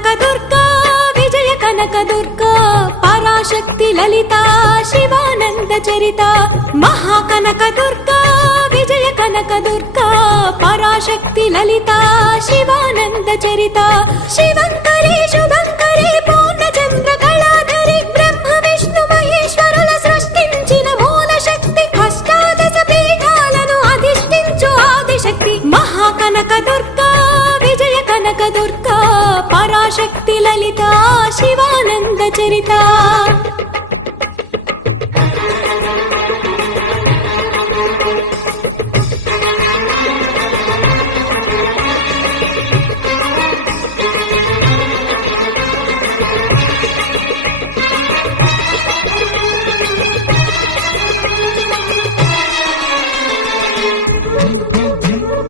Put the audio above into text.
కనకదుర్గా విజయ కనకదుర్గా పరాశక్తి లలిత శివానంద చరిత మహాకనకదుర్గా విజయ కనకదుర్గా పరాశక్తి లలిత శివానంద చరిత శివంకరి శుభంకరి పూర్ణచంద్ర కళాధరి బ్రహ్మ విష్ణు మహేశ్వరుల సృష్టించిన మూల శక్తి అష్టాదశ పీఠాలను అధిష్ఠించు ఆదిశక్తి మహాకనకదుర్గా విజయ కనకదుర్గా పరాశక్తి లలిత శివానంద చరిత